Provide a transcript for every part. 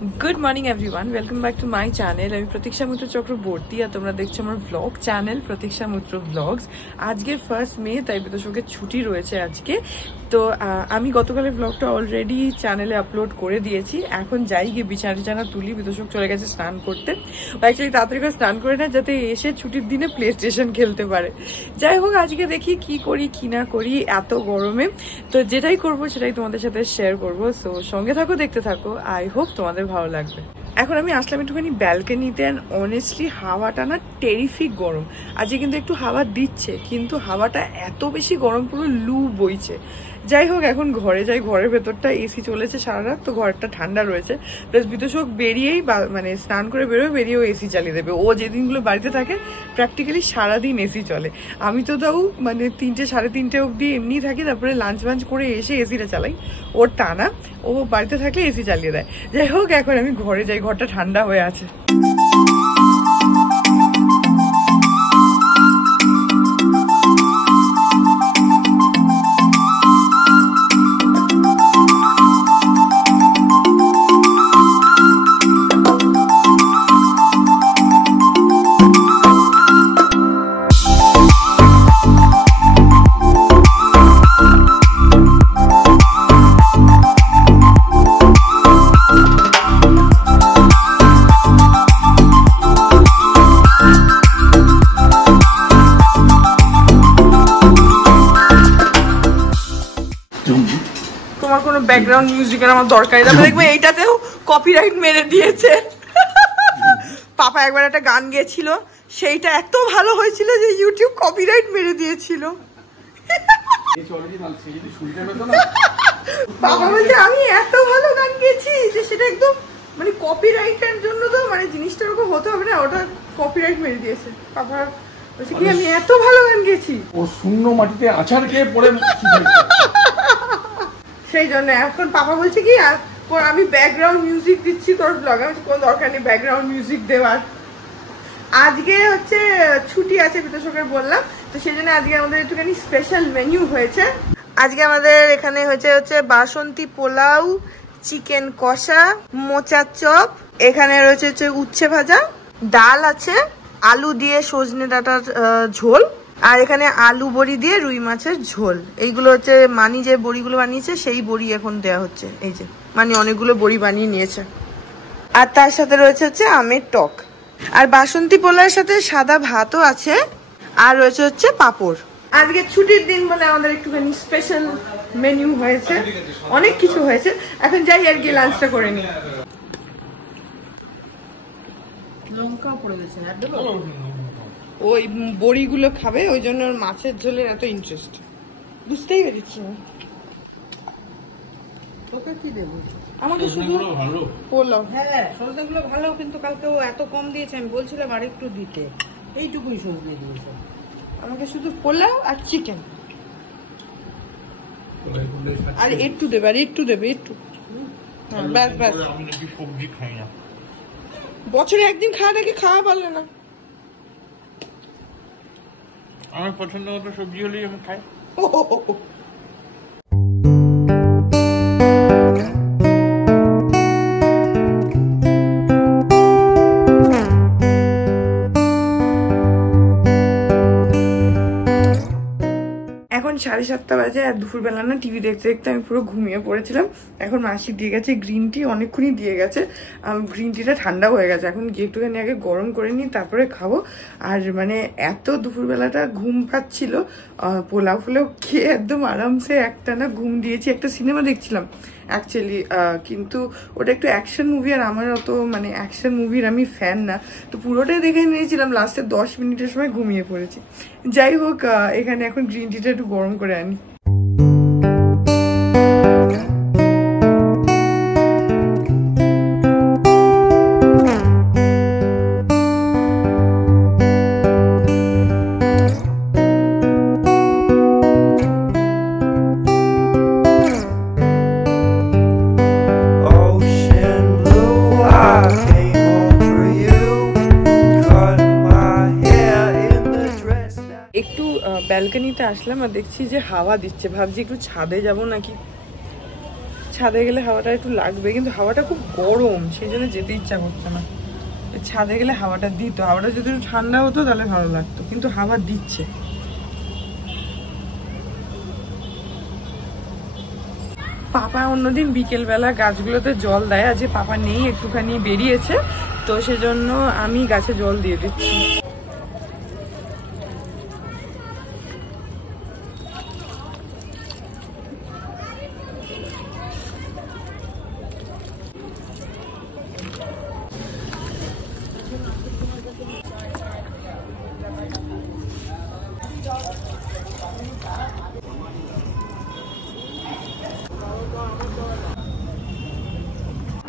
Good morning everyone, welcome back to my channel. আমি প্রতীক্ষা মিত্র চক্রবর্তী আর তোমরা দেখছো আমার ব্লগ চ্যানেল প্রতীক্ষা মিত্র ব্লগস। আজকে 1 মে, তাই বিতোষকের ছুটি রয়েছে আজকে। তো আমি গতকালের ব্লগটা অলরেডি চ্যানেলে আপলোড করে দিয়েছি। এখন যাই গিয়ে বিছানা তুলি, বিতোষক চলে গেছে স্নান করতে। অ্যাকচুয়ালি তাড়াতাড়ি করে স্নান করে না, যাতে এসে ছুটির দিনে প্লে স্টেশন খেলতে পারে। যাই হোক, আজকে দেখি কি করি কি না করি এত গরমে। তো যেটাই করবো সেটাই তোমাদের সাথে শেয়ার করবো। সো সঙ্গে থাকো, দেখতে থাকো। আই হোপ তোমাদের ভালো লাগবে। এখন আমি আসলাম একটুখানি ব্যালকনিতে। অ্যান্ড অনেস্টলি হাওয়াটা না টেরিফিক গরম। আজকে কিন্তু একটু হাওয়া দিচ্ছে, কিন্তু হাওয়াটা এত বেশি গরম, পুরো লু বইছে। যাই হোক, এখন ঘরে যাই। ঘরের ভেতরটা এসি চলেছে সারা রাত, তো ঘরটা ঠান্ডা রয়েছে। প্লাস বিতোষক বেরিয়েই মানে স্নান করে বেরিয়েও এসি চালিয়ে দেবে। ও যেদিনগুলো বাড়িতে থাকে প্র্যাকটিক্যালি সারাদিন এসি চলে। আমি তো তাও মানে 3টে সাড়ে 3টে অবধি এমনি থাকি, তারপরে লাঞ্চ করে এসে এসিটা চালাই। ওর টানা, ও বাড়িতে থাকলে এসি চালিয়ে দেয়। যাই হোক, এখন আমি ঘরে যাই, ঘরটা ঠান্ডা হয়ে আছে। তোমার কোনো ব্যাকগ্রাউন্ড মিউজিকের আমার দরকারই না। দেখবে এইটাতেও কপিরাইট মেরে দিয়েছে। পাপা একবার একটা গান গেয়েছিল, সেইটা এত ভালো হয়েছিল যে ইউটিউব কপিরাইট মেরে দিয়েছিল। পাপা বলছে আমি এত ভালো গান গেয়েছি যে সেটা একদম মানে কপিরাইটের জন্য, তো মানে জিনিসটা ওরকম হতে হবে না, ওটা কপিরাইট মেরে দিয়েছে। পাপা বলছে কি আমি এত ভালো গান গেয়েছি, ও শূন্য মাটিতে আছাড় খেয়ে পড়ে। সেই জন্য এখন পাপা বলছে কি আমি ব্যাকগ্রাউন্ড মিউজিক দিচ্ছি তোর ব্লগে। আমি কোনো দরকার নেই ব্যাকগ্রাউন্ড মিউজিক দেওয়ার। আজকে হচ্ছে ছুটি আছে বিতোষকের, বললাম তো, সেই জন্য আজকে আমাদের একটুখানি স্পেশাল মেনু হয়েছে। আজকে আমাদের এখানে হচ্ছে বাসন্তী পোলাও, চিকেন কষা, মোচার চপ, এখানে রয়েছে উচ্ছে ভাজা, ডাল আছে, আলু দিয়ে সজনে ডাঁটার ঝোল, আর এখানে আলু বড়ি দিয়ে রুই মাছের ঝোল। এইগুলো হচ্ছে মানি যে বড়িগুলো বানিয়েছে সেই বড়ি এখন দেওয়া হচ্ছে। এই যে মানি অনেকগুলো বড়ি বানিয়ে নিয়েছে। আর তার সাথে রয়েছে আমের টক, আর বাসন্তী পোলাওয়ের সাথে সাদা ভাতও আছে, আর রয়েছে পাঁপড়। আজকে ছুটির দিন বলে আমাদের একটুখানি স্পেশাল মেনু হয়েছে, অনেক কিছু হয়েছে। এখন যাই আর কি লাঞ্চটা করে নিই। লঙ্কা পড়ে গেছে, ওই বড়িগুলো খাবে, ওই জন্য ওর মাছের ঝোলের এত ইন্টারেস্ট, বুঝতেই পেরেছি। তোকে কি দেবো? আমাকে শুধু পোলাও। হ্যাঁ, সজনেগুলো ভালো, কিন্তু কালকে ও এত কম দিয়েছে, আমি বলছিলাম আর একটু দিতে, এইটুকুই সজনে দিয়েছে। আমাকে শুধু পোলাও আর চিকেন, আর একটু দেবে, আর একটু দেবে, একটু। হ্যাঁ, ব্যাস ব্যাস। আমি নাকি সবজি খাই না, বছরে একদিন খাওয়া দেখে খাওয়া পারলে না। আমার পছন্দ মতো সবজি হলেই আমি খাই। এখন 7:30 বাজে, আর দুপুরবেলা না টিভি দেখতে দেখতে আমি পুরো ঘুমিয়ে পড়েছিলাম। এখন মাসি দিয়ে গেছে গ্রিন টি, অনেকক্ষণই দিয়ে গেছে। গ্রিন টিটা ঠান্ডা হয়ে গেছে, এখন গিয়ে একটুখানি আগে গরম করে নিই, তারপরে খাবো। আর মানে এত দুপুরবেলাটা ঘুম পাচ্ছিল, পোলাও খেয়ে একদম আরামসে একটানা ঘুম দিয়েছি। একটা সিনেমা দেখছিলাম অ্যাকচুয়ালি, কিন্তু ওটা একটু অ্যাকশন মুভি, আর আমার অত মানে অ্যাকশন মুভির আমি ফ্যান না, তো পুরোটাই দেখে নিয়েছিলাম। লাস্টে 10 মিনিটের সময় ঘুমিয়ে পড়েছি। যাই হোক, এখানে এখন গ্রিন টিটা একটু গরম করে আনি। ব্যালকনিতে আসলাম আর দেখছি যে হাওয়া দিচ্ছে, ভাবছি একটু ছাদে যাব নাকি। ছাদে গেলে হাওয়াটা একটু লাগবে, কিন্তু হাওয়াটা খুব গরম, সেই জন্য যেতে ইচ্ছা করছে না। ছাদে গেলে হাওয়াটা দিত, হাওয়াটা যদি একটু ঠান্ডা হতো তাহলে ভালো লাগতো, কিন্তু হাওয়া দিচ্ছে। পাপা অন্যদিন বিকেলবেলা গাছগুলোতে জল দেয়, আজকে পাপা নেই, একটুখানি বেরিয়েছে, তো সেজন্য আমি গাছে জল দিয়ে দিচ্ছি।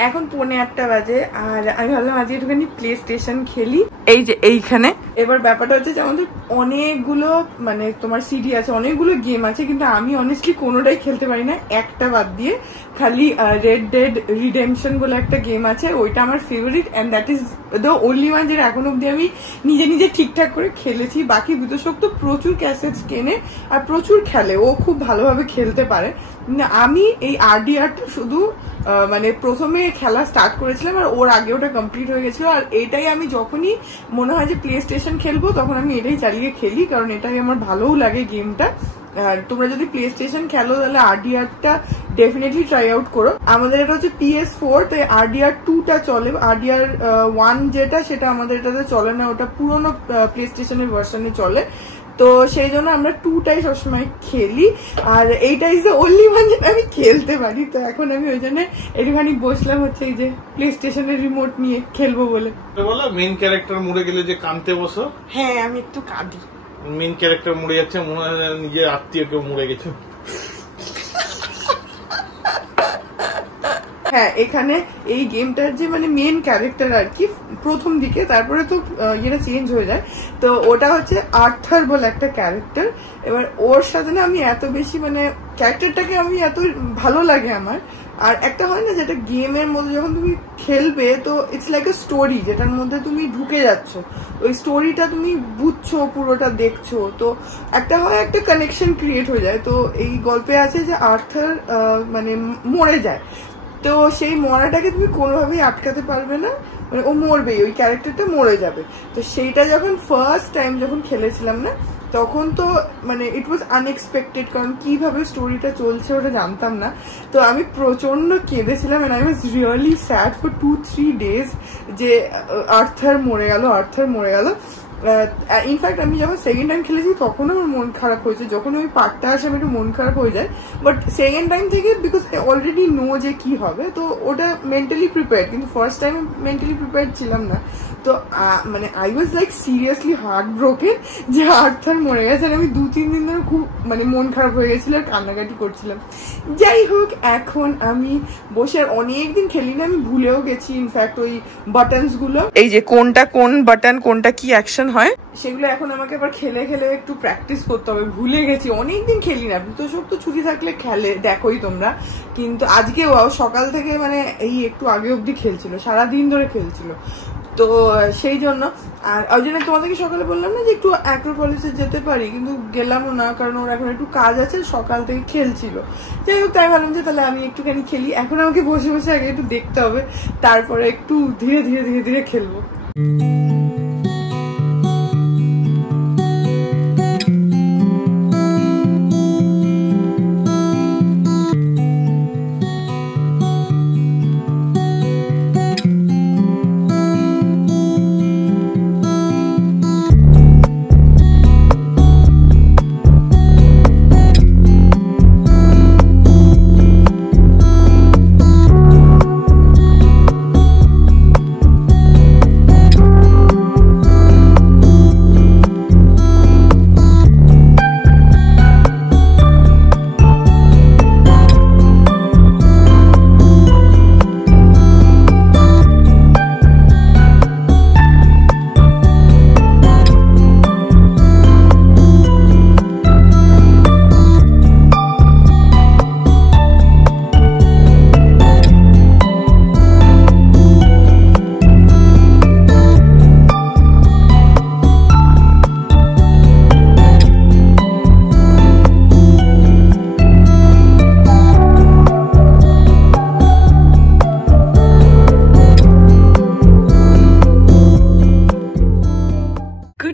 এখন 7:45 বাজে, আর আমি ভাবলাম আজকে একটুখানি প্লে স্টেশন খেলি। এই যে এইখানে এবার ব্যাপারটা হচ্ছে যে আমাদের অনেকগুলো মানে তোমার সিডি আছে, অনেকগুলো গেম আছে, কিন্তু আমি অনেস্টলি কোনোটাই খেলতে পারি না, একটা বাদ দিয়ে। খালি রেড ডেড রিডেম্পশন বলে একটা গেম আছে, ওইটা আমার favourite, and that is the only one যেটা এখন অব্দি আমি নিজে নিজে ঠিকঠাক করে খেলেছি। বাকি বিতোষক তো প্রচুর ক্যাসেটস কেনে আর প্রচুর খেলে, ও খুব ভালোভাবে খেলতে পারে। আমি এই আরডিআরটা শুধু মানে প্রথমে খেলা স্টার্ট করেছিলাম, আর ওর আগে ওটা কমপ্লিট হয়ে গেছিল, আর এটাই আমি যখনই মনে হয় যে প্লে স্টেশন খেলবো তখন আমি এটাই চালিয়ে খেলি, কারণ এটাই আমার ভালোও লাগে গেমটা। আর তোমরা যদি প্লে স্টেশন খেলো তাহলে আরডিআরটা ডেফিনেটলি ট্রাই আউট করো। আমাদের এটা হচ্ছে PS4, তো আরডিআর 2টা চলে, আরডিআর 1 যেটা সেটা আমাদের এটাতে চলে না, ওটা পুরোনো প্লে স্টেশনের ভার্সনে চলে, তো সেই জন্য আমরা 2টাই সবসময় খেলি, আর এইটা ইজ দ্য ওনলি ওয়ান যেটা আমি খেলতে পারি। তো এখন আমি ওই জন্য একটুখানি বসলাম হচ্ছে এই যে প্লে স্টেশনের রিমোট নিয়ে খেলবো বলে। বলো মেইন ক্যারেক্টার মরে গেলে যে কাঁদতে বসো? হ্যাঁ, আমি একটু কাঁদি। মেইন ক্যারেক্টার মরে যাচ্ছে, মনে হয় নিজের আত্মীয় কেউ মরে গেছে। হ্যাঁ, এখানে এই গেমটার যে মানে মেন ক্যারেক্টার আর কি প্রথম দিকে, তারপরে তো এটা চেঞ্জ হয়ে যায়, তো ওটা হচ্ছে আর্থার বলে একটা ক্যারেক্টার। এবার ওর সাথে না আমি এত বেশি মানে ক্যারেক্টারটাকে আমি এত ভালো লাগে আমার। আর একটা হয় না যেটা গেমের মধ্যে যখন তুমি খেলবে তো ইটস লাইক এ স্টোরি, যেটার মধ্যে তুমি ঢুকে যাচ্ছ, ওই স্টোরিটা তুমি বুঝছো, পুরোটা দেখছো, তো একটা হয় একটা কানেকশন ক্রিয়েট হয়ে যায়। তো এই গল্পে আছে যে আর্থার মানে মরে যায়, তো সেই মরাটাকে তুমি কোনোভাবেই আটকাতে পারবে না, মানে ও মরবেই, ওই ক্যারেক্টারটা মরে যাবে। তো সেইটা যখন ফার্স্ট টাইম যখন খেলেছিলাম না, তখন তো মানে ইট ওয়াজ আনএক্সপেক্টেড, কারণ কিভাবে স্টোরিটা চলছে ওটা জানতাম না। তো আমি প্রচন্ড কেঁদেছিলাম, and I was really sad for 2-3 days যে আর্থার মরে গেল, আর্থার মরে গেল। ইনফ্যাক্ট আমি যখন সেকেন্ড টাইম খেলেছি তখন আমার মন খারাপ হয়েছে, যখন ওই পার্টটা আসে আমি একটু মন খারাপ হয়ে যায়, বাট সেকেন্ড টাইম থেকে বিকজ আই অলরেডি নো যে কি হবে, তো ওটা মেন্টালি প্রিপেয়ার্ড, কিন্তু ফার্স্ট টাইম মেন্টালি প্রিপেয়ার্ড ছিলাম না। তো মানে I was like seriously heart broken যে আর্থার মরে গেছে, আর আমি 2-3 দিন ধরে খুব মানে মন খারাপ হয়ে গেছিল আর কান্নাকাটি করছিলাম। যাই হোক, এখন আমি বসে আর অনেকদিন খেলি না, আমি ভুলেও গেছি ইনফ্যাক্ট ওই বাটনস গুলো, এই যে কোনটা কোন বাটন, কোনটা কি অ্যাকশন হয়, সেগুলো এখন আমাকে আবার খেলে খেলে একটু প্র্যাকটিস করতে হবে, ভুলে গেছি, অনেকদিন খেলি না। বিতোষক তো ছুটি থাকলে খেলে, দেখোই তোমরা, কিন্তু আজকে সকাল থেকে মানে এই একটু আগে অব্দি খেলছিল, সারাদিন ধরে খেলছিল, তো সেই জন্য। আর ওই জন্য তোমাদেরকে সকালে বললাম না যে একটু অ্যাক্রোপলিসে যেতে পারি, কিন্তু গেলামও না, কারণ ওর এখন একটু কাজ আছে, সকাল থেকে খেলছিল। যাই হোক, তাই ভাবলাম যে তাহলে আমি একটুখানি খেলি। এখন আমাকে বসে বসে আগে একটু দেখতে হবে, তারপরে একটু ধীরে ধীরে ধীরে ধীরে খেলবো।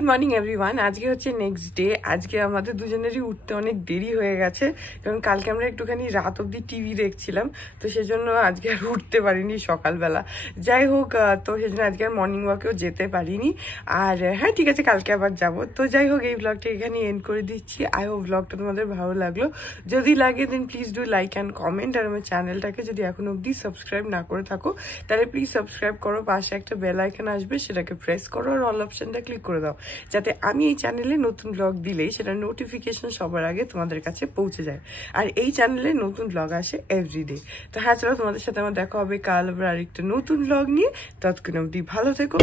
Morning everyone. আজকে হচ্ছে নেক্সট ডে। আজকে আমাদের দুজনেরই উঠতে অনেক দেরি হয়ে গেছে, কারণ কালকে আমরা একটুখানি রাত অব্দি টিভি দেখছিলাম, তো সেজন্য আজকে আর উঠতে পারিনি সকালবেলা। যাই হোক, তো সেজন্য আজকে আর মর্নিং ওয়াকেও যেতে পারিনি। আর হ্যাঁ ঠিক আছে, কালকে আবার যাব। তো যাই হোক, এই ব্লগটা এখানে এন্ড করে দিচ্ছি। আই হোপ ব্লগটা তোমাদের ভালো লাগলো। যদি লাগে then please do like and comment. আর আমার চ্যানেলটাকে যদি এখন অব্দি সাবস্ক্রাইব না করে থাকো তাহলে প্লিজ সাবস্ক্রাইব করো। পাশে একটা বেল আইকন আসবে, সেটাকে প্রেস করো আর অল অপশনটা ক্লিক করে দাও, যাতে আমি এই চ্যানেলে নতুন ব্লগ দিলেই সেটা নোটিফিকেশন সবার আগে তোমাদের কাছে পৌঁছে যায়। আর এই চ্যানেলে নতুন ব্লগ আসে এভরিডে। তো হ্যাঁ চলো, তোমাদের সাথে আমার দেখা হবে কাল আবার আরেকটা নতুন ব্লগ নিয়ে। ততক্ষণ অবধি ভালো থেকো।